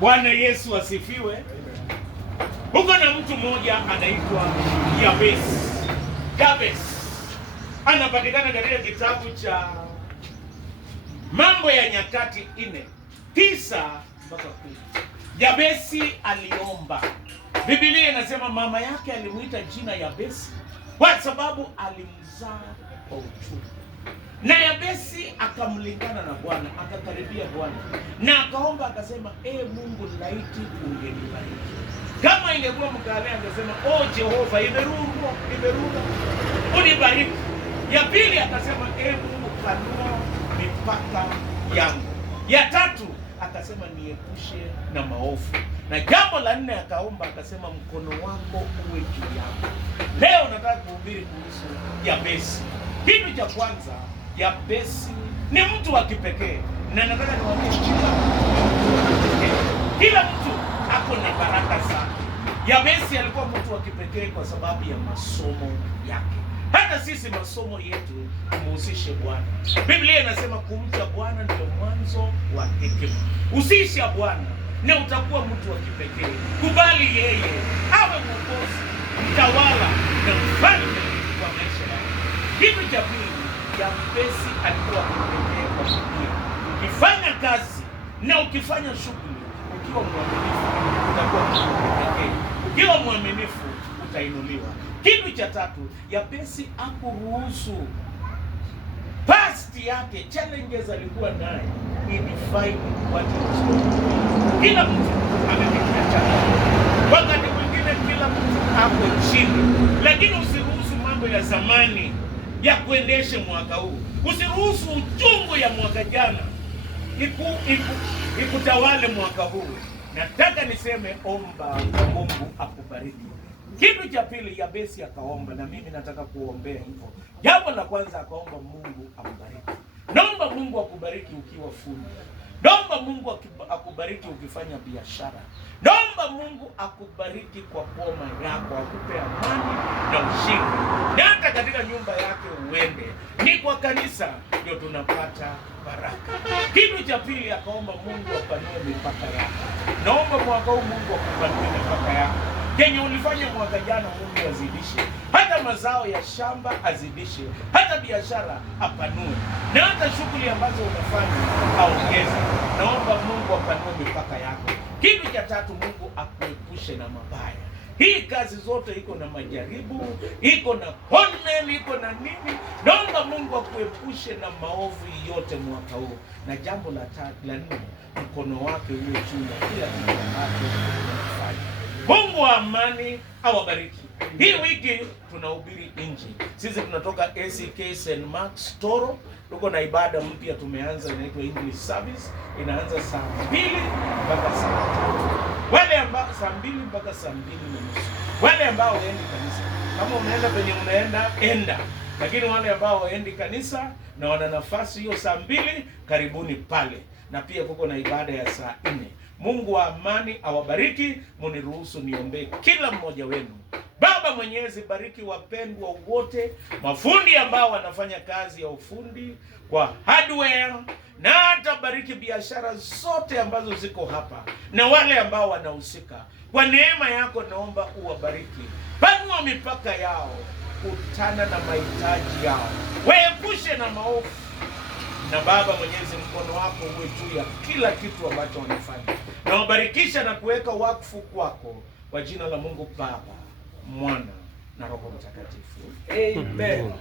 Bwana Yesu asifiwe. Huko na mtu mmoja anaitwa Jabez. Anapatikana katika kitabu cha Mambo ya Nyakati 4:9 mpaka 10. Yabesi aliomba. Biblia inasema mama yake alimuita jina Yabesi kwa sababu alimzaa kwa uchungu. Na Yabesi akamlingana na Bwana, akakaribia Bwana na akaomba akasema, Mungu laiti ungenibariki. Kama ingekuwa mkale angesema, Jehova imeruka unibariki. Ya pili akasema, Mungu panua mipaka yangu. Ya tatu akasema, niepushe na maovu. Na jambo la nne akaomba akasema, mkono wako uwe juu yangu. Leo nataka kuhubiri kuhusu Yabesi. Kitu cha kwanza, Yabesi ni mtu wa kipekee, na nataka niwaambie kila mtu ako na baraka sana. Yabesi alikuwa mtu wa kipekee kwa sababu ya masomo yake. Hata sisi masomo yetu tumuhusishe Bwana. Biblia inasema kumcha Bwana ndio mwanzo wa hekima. Usisha Bwana na utakuwa mtu wa kipekee. Kubali yeye awe mwokozi, mtawala na mfalme wa maisha yako. Kitu cha pili, Yabesi alikuwa kipekee kwa dunia. Ukifanya kazi na ukifanya shughuli ukiwa mwaminifu utakuwa mtu wa kipekee. Ukiwa mwaminifu utainuliwa. Kitu cha tatu, Yabesi hakuruhusu past yake, challenges alikuwa naye idefine what he was doing. Kila mtu amepitia changamoto. Wakati mwingine kila mtu hapo chini, lakini usiruhusu mambo ya zamani ya kuendeshe mwaka huu. Usiruhusu uchungu ya mwaka jana ikutawale mwaka huu. Nataka niseme omba, Mungu akubariki. Kitu cha pili, Yabesi akaomba, na mimi nataka kuombea hivyo. Jambo la kwanza akaomba Mungu ambariki. Naomba Mungu akubariki ukiwa fundi. Naomba Mungu akubariki ukifanya biashara. Naomba Mungu akubariki kwa boma yako, akupe amani na ushindi. Na hata katika nyumba yake uende. Ni kwa kanisa ndio tunapata baraka. Kitu cha pili akaomba Mungu apanue mipaka yako. Naomba mwaka huu Mungu akupanue mipaka yako. Kenye ulifanya mwaka jana Mungu azidishe. Hata mazao ya shamba azidishe. Hata biashara apanue. Na hata shughuli ambazo unafanya aongeze. Naomba Mungu apanue mipaka yako. Kitu cha tatu, Mungu akuepushe na mabaya. Hii kazi zote iko na majaribu, iko na conmen, iko na nini. Naomba Mungu akuepushe na maovu yote mwaka huu. Na jambo la nne, mkono wake uwe juu ya kila kitu ambacho unafanya. Mungu wa amani awabariki. Hii wiki tunahubiri nje. Sisi tunatoka ACK St. Mark's Toro. Tuko na ibada mpya tumeanza, inaitwa English Service. Inaanza saa 2 mpaka saa 3. Wale ambao saa 2 mpaka saa 2:30. Wale ambao waendi kanisa, kama unaenda penye unaenda enda. Lakini wale ambao waendi kanisa na wana nafasi hiyo saa 2, karibuni pale. Na pia kuko na ibada ya saa 4. Mungu wa amani awabariki. Muniruhusu niombee kila mmoja wenu. Baba Mwenyezi, bariki wapendwa wote, mafundi ambao wanafanya kazi ya ufundi kwa hardware, na hata bariki biashara zote ambazo ziko hapa na wale ambao wanahusika. Kwa neema yako naomba uwabariki. Panua mipaka yao, kutana na mahitaji yao, waepushe na maovu. Na Baba Mwenyezi, mkono wako uwe juu ya kila kitu ambacho wanafanya. Na wabarikisha na kuweka wakfu kwako, kwa jina la Mungu Baba, Mwana na Roho Mtakatifu. Amen.